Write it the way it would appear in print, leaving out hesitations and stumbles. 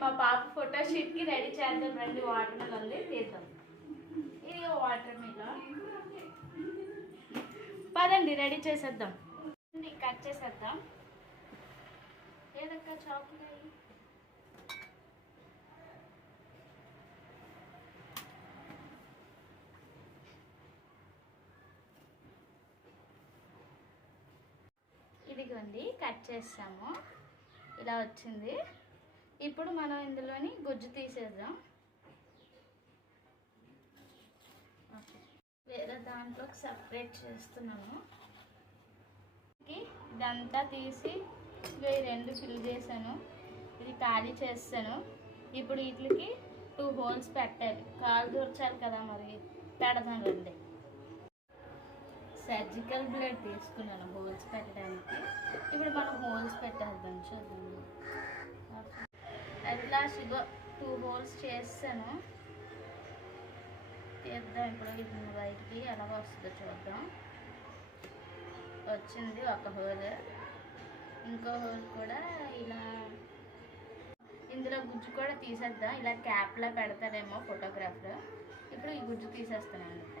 మా పాప photo షూట్కి ready చేద్దాం రండి. వాటర్ మిలన్ తీద్దాం. ఇది వాటర్ మిలన్. పదండి రెడీ చేసేద్దాం. కట్ చేసేద్దాం. ఏదక్క చాక్లెట్ ఇదిగోండి కట్ చేస్తాము. ఇలా వచ్చింది. ఇప్పుడు మనం ఇందులోని గుజ్జు తీసేద్దాం. వేరే దాంట్లోకి సపరేట్ చేస్తున్నాము. ఇదంతా తీసి ఇవి రెండు ఫిల్ చేశాను. ఇది ఖాళీ చేస్తాను. ఇప్పుడు వీటికి 2 హోల్స్ పెట్టాలి. కాలు దూర్చాలి కదా, మరి పెడదాం రండి. సర్జికల్ బ్లేడ్ తీసుకున్నాను హోల్స్ పెట్టడానికి. ఇప్పుడు మనం హోల్స్ పెట్టేద్దాం. చూద్దాం. అట్లా 2 హోల్స్ చేస్తాను. తీద్దాం. ఇప్పుడు ఇది బయటికి ఎలా వస్తుందో చూద్దాం. వచ్చింది ఒక హోల్. ఇంకో హోల్ కూడా ఇలా. ఇందులో గుజ్జు కూడా తీసేద్దాం. ఇలా క్యాప్లా పెడతారేమో ఫోటోగ్రాఫర్. ఇప్పుడు ఈ గుజ్జు తీసేస్తానండి.